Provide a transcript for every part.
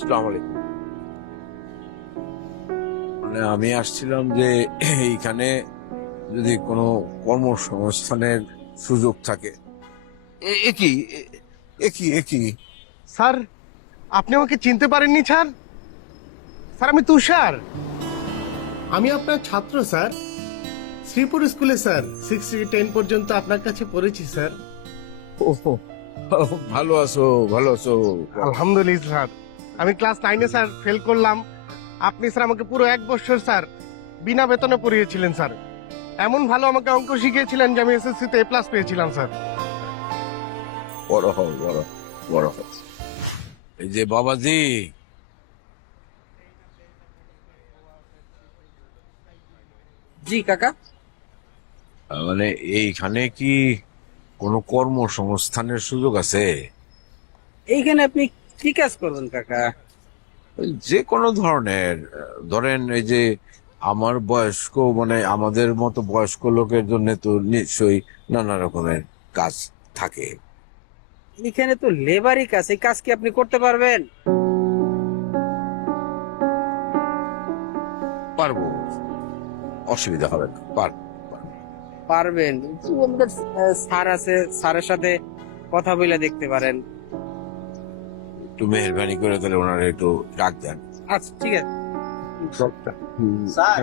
আসসালামু আলাইকুম। মানে আমি আসছিলাম যে এইখানে যদি কোনো কর্মসংস্থানের সুযোগ থাকে। এ- এ কি এ- এ কি স্যার, আপনি আমাকে চিনতে পারেননি স্যার? স্যার, আমি তুষার। আমি আপনার ছাত্র স্যার। শ্রীপুর স্কুলে স্যার 6 থেকে 10 পর্যন্ত আপনার কাছে পড়েছি স্যার। ওহো, ভালো আছো, ভালো আছো। আলহামদুলিল্লাহ স্যার। আমি ক্লাস 9-এ স্যার ফেল করলাম। আপনি স্যার আমাকে পুরো 1 বছর স্যার বিনা বেতনে পড়িয়েছিলেন স্যার। এমন ভালো আমাকে অঙ্ক শিখিয়েছিলেন যে আমি এসএসসিতে A+ পেয়েছিলাম স্যার। বড় হও, বড় বড় হও। এই যে বাবাজি, জি কাকা। মানে এইখানে কি কোনো কর্মসংস্থানের সুযোগ আছে? এইখানে আপনি কি কাজ করবেন কাকা? ওই যে কোনো ধরনের, ধরেন এই যে আমার বয়স্ক, মানে আমাদের মতো বয়স্ক লোকের জন্য তো নিশ্চয়ই নানা রকমের কাজ থাকে। এখানে তো লেবারই কাজ, এই কাজ কি আপনি করতে পারবেন? পারবো, অসুবিধা হবে না, পারবো পারবো। পারবেন কিন্তু আমাদের স্যার আছে, স্যারের সাথে কথা বলে দেখতে পারেন। একটু মেহরবানি করে তাহলে ওনারা একটু ডাক দেন। আচ্ছা ঠিক আছে। স্যার,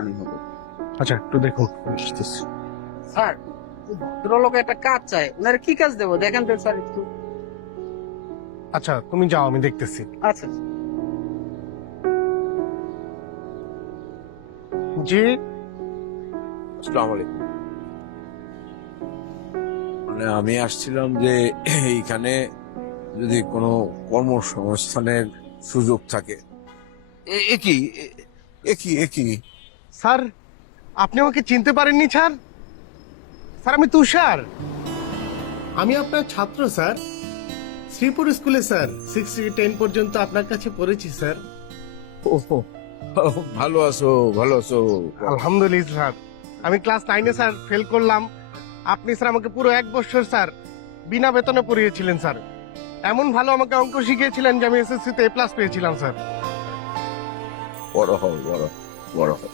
আচ্ছা একটু দেখুন। স্যার, এই ভদ্রলোক একটা কাজ চায়, ওনার কি কাজ দেবো দেখেন তো স্যার একটু। আচ্ছা, তুমি যাও, আমি দেখতেছি। আচ্ছা। জি। আসসালামু আলাইকুম। মানে আমি আসছিলাম যে এইখানে যদি কোনো কর্মসংস্থানের সুযোগ থাকে। এ কি স্যার, আপনি আমাকে চিনতে পারেননি স্যার? স্যার, আমি তুষার। আমি আপনার ছাত্র স্যার। শ্রীপুর স্কুলে স্যার 6 থেকে 10 পর্যন্ত আপনার কাছে পড়েছি স্যার। ওহো, ভালো আছো, ভালো আছো। আলহামদুলিল্লাহ স্যার। আমি ক্লাস 9-এ স্যার ফেল করলাম। আপনি স্যার আমাকে পুরো 1 বছর স্যার বিনা বেতনে পড়িয়েছিলেন স্যার। এমন ভালো আমাকে অঙ্ক শিখিয়েছিলেন যে আমি এসএসসিতে A+ পেয়েছিলাম স্যার। বড় হও, বড় বড় হও।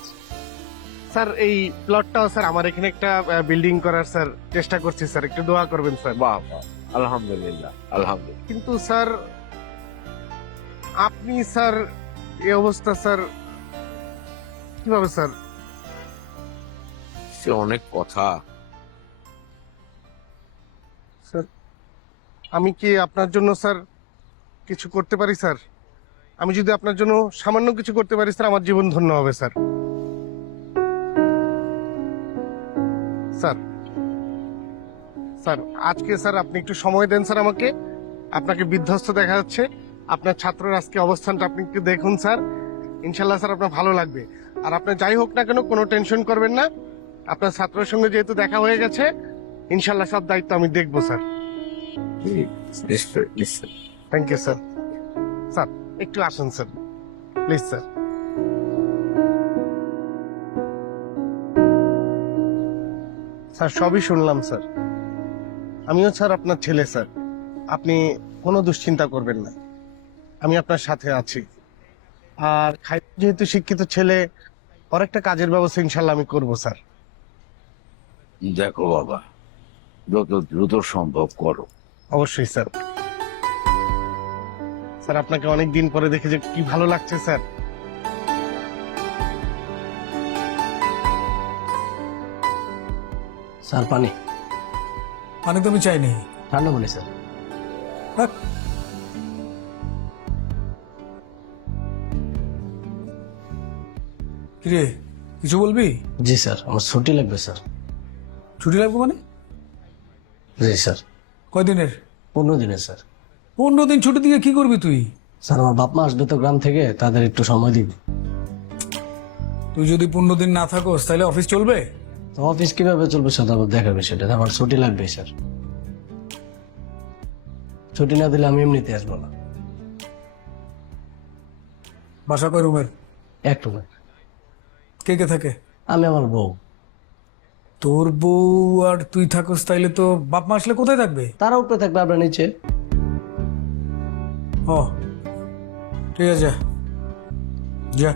স্যার, এই প্লটটাও স্যার আমার এখানে একটা বিল্ডিং করার স্যার চেষ্টা করছি স্যার, একটু দোয়া করবেন স্যার। বাহ বাহ, আলহামদুলিল্লাহ আলহামদুলিল্লাহ। কিন্তু স্যার, আপনি স্যার এই অবস্থা স্যার, কিভাবে স্যার? সে অনেক কথা। স্যার, আমি কি আপনার জন্য স্যার কিছু করতে পারি স্যার? আমি যদি আপনার জন্য সামান্য কিছু করতে পারি স্যার, আমার জীবন ধন্য হবে স্যার। স্যার, স্যার আজকে স্যার আপনি একটু সময় দেন স্যার আমাকে। আপনাকে বিধ্বস্ত দেখা যাচ্ছে, আপনার ছাত্রের আজকে অবস্থানটা আপনি একটু দেখুন স্যার। ইনশাল্লাহ স্যার আপনার ভালো লাগবে। আর আপনার যাই হোক না কেন, কোনো টেনশন করবেন না। আপনার ছাত্রের সঙ্গে যেহেতু দেখা হয়ে গেছে, ইনশাল্লাহ সব দায়িত্ব আমি দেখবো স্যার। নিশ্চয় নিশ্চয়। Thank you sir. স্যার, একটু আসুন স্যার, প্লিজ স্যার। স্যার, সবই শুনলাম স্যার। আমিও স্যার আপনার ছেলে স্যার। আপনি কোনো দুশ্চিন্তা করবেন না, আমি আপনার সাথে আছি। আর যেহেতু শিক্ষিত ছেলে, ওর একটা কাজের ব্যবস্থা ইনশাল্লাহ আমি করবো স্যার। দেখো বাবা, যত দ্রুত সম্ভব করো। অবশ্যই স্যার। স্যার, আপনাকে অনেক দিন পরে দেখে যে কি ভালো লাগছে স্যার। স্যার পানি পানি তো আমি চাইনি। ঠান্ডা পানি স্যার। রাখ। কিরে, কিছু বলবি? জি স্যার, আমার ছুটি লাগবে স্যার। ছুটি লাগবে মানে? জি স্যার। কয়দিনের? 15 দিনের স্যার। 15 দিন ছুটি দিয়ে কি করবি তুই? স্যার, আমার বাপ মা আসবে তো গ্রাম থেকে, তাদের একটু সময় দিবি। তুই যদি 15 দিন না থাকোস তাহলে অফিস চলবে? তো অফিস কিভাবে চলবে স্যার, আবার দেখাবে সেটা। আমার ছুটি লাগবে স্যার। ছুটি না দিলে আমি এমনিতে আসবো না। বাসা কয় রুমের? একটু না। কে কে থাকে? আমি আমার বউ। তোর বউ আর তুই থাকোস, তাইলে তো বাপ মা আসলে কোথায় থাকবে? তারা উপরে থাকবে, আমরা নিচে। ও, ঠিক আছে, যা।